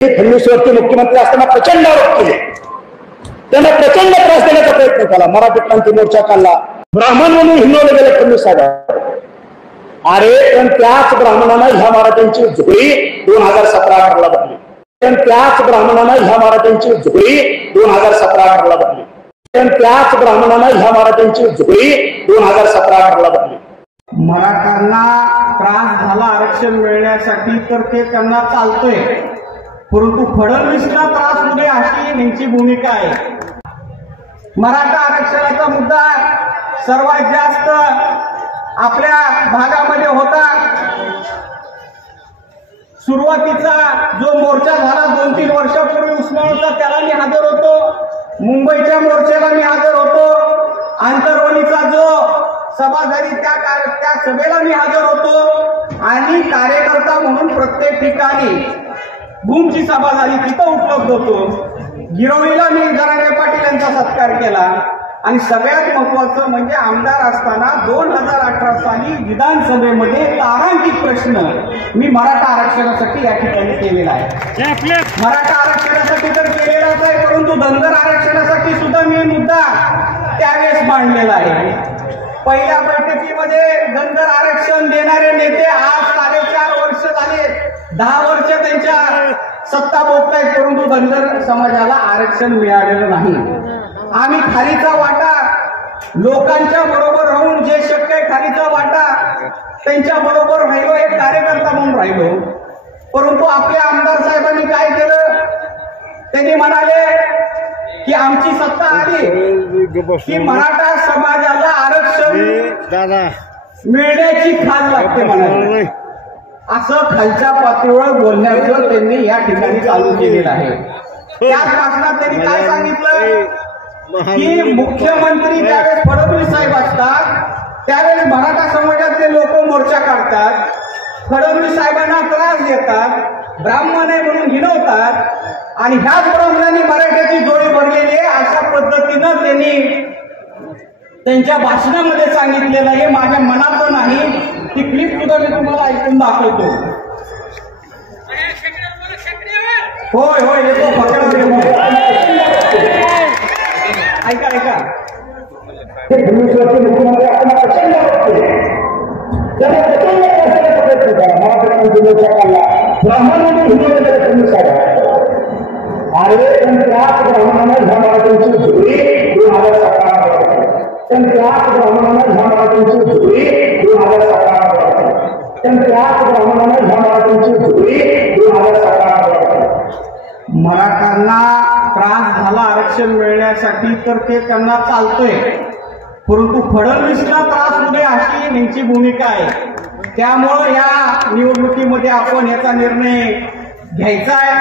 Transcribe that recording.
फडणवीसवरती मुख्यमंत्री असताना प्रचंड आरोप केले, त्यांना प्रचंड त्रास देण्याचा प्रयत्न केला, मराठी क्रांती मोर्चा काढला, ब्राह्मण म्हणून हिंदवले गेले फडणवीस साहेब. अरे पण त्याच ब्राह्मणांना ह्या मराठ्यांची झुकडी 2017-18 बदली, पण त्याच ब्राह्मणांना ह्या मराठ्यांची झुकडी 2017-18 बदली, पण त्याच ब्राह्मणांना ह्या मराठ्यांची झुकडी 2017-18 बदली. मराठ्यांना त्रास झाला आरक्षण मिळण्यासाठी तर ते त्यांना चालतंय, परंतु फडणवीसला त्रास होणे अशी त्यांची भूमिका आहे. मराठा आरक्षणाचा मुद्दा सर्वात जास्त आपल्या भागामध्ये होता. सुरुवातीचा जो मोर्चा झाला 2-3 वर्षापूर्वी उस्मानाबादचा, त्याला मी हजर होतो. मुंबईच्या मोर्चाला मी हजर होतो. आंतरवलीचा जो सभा झाली त्या सभेला मी हजर होतो. आणि कार्यकर्ता म्हणून प्रत्येक ठिकाणी भूमची सभा झाली तिथं उपलब्ध होतो. गिरवलीला मी जरांगे पाटील यांचा सत्कार केला. आणि सगळ्यात महत्वाचं म्हणजे आमदार असताना 2018 साली विधानसभेमध्ये तारांकित प्रश्न मी मराठा आरक्षणासाठी या ठिकाणी केलेला आहे. मराठा आरक्षणासाठी तर केलेलाच आहे, परंतु धनगर आरक्षणासाठी सुद्धा मी मुद्दा त्यावेळेस मांडलेला आहे. पहिल्या बैठकीमध्ये धनगर आरक्षण देणारे नेते आज 4.5 वर्ष झाले, 10 वर्ष त्यांच्या सत्ता भोगतायत, परंतु धनगर समाजाला आरक्षण मिळालेलं नाही. आम्ही खालीचा वाटा लोकांच्या बरोबर राहून जे शक्य आहे खालीचा वाटा त्यांच्या बरोबर राहिलो, एक कार्यकर्ता म्हणून राहिलो. परंतु आपल्या आमदार साहेबांनी काय केलं, त्यांनी म्हणाले की आमची सत्ता आली की मराठा समाजाला आरक्षण मिळण्याची खाल लागते म्हणाले. असं खालच्या पातळीवर बोलण्याचं त्यांनी या ठिकाणी चालू केलेलं आहे. त्याच भाषणात त्यांनी काय सांगितलं की मुख्यमंत्री ज्यावेळेस फडणवीस साहेब असतात त्यावेळेस मराठा समाजातले लोक मोर्चा काढतात, फडणवीस साहेबांना त्रास देतात, ब्राह्मण आहे म्हणून हिणवतात आणि ह्याच ब्राह्मणांनी मराठ्याची जोडी भरलेली आहे अशा पद्धतीनं त्यांनी त्यांच्या भाषणामध्ये सांगितलेलं आहे. माझ्या मनाचं नाही, ती क्लिप सुद्धा मी तुम्हाला ऐकून दाखवतो. होय होय येतो ऐका ऐका. फडणवीसवरती मुख्यमंत्री असताना प्रचंड आरोप केले, त्यांना प्रचंड त्रास देण्याचा प्रयत्न केला, मराठी क्रांती मोर्चा काढला, ब्राह्मण म्हणून हिंदवले गेले फडणवीस साहेब. अरे पण त्याच ब्राह्मणांना ह्या मराठ्यांची झुकडी 2017-18 बदली, पण त्याच ब्राह्मणांना ह्या मराठ्यांची झुकडी 2017-18 बदली, पण त्याच ब्राह्मणांना ह्या मराठ्यांची झुकडी 2017-18 बदली. मराठ्यांना त्रास झाला आरक्षण मिळण्यासाठी तर ते त्यांना चालतंय, परंतु फडणवीसला त्रास होणे अशी त्यांची भूमिका आहे. त्यामुळं या निवडणुकीमध्ये आपण याचा निर्णय घ्यायचा आहे.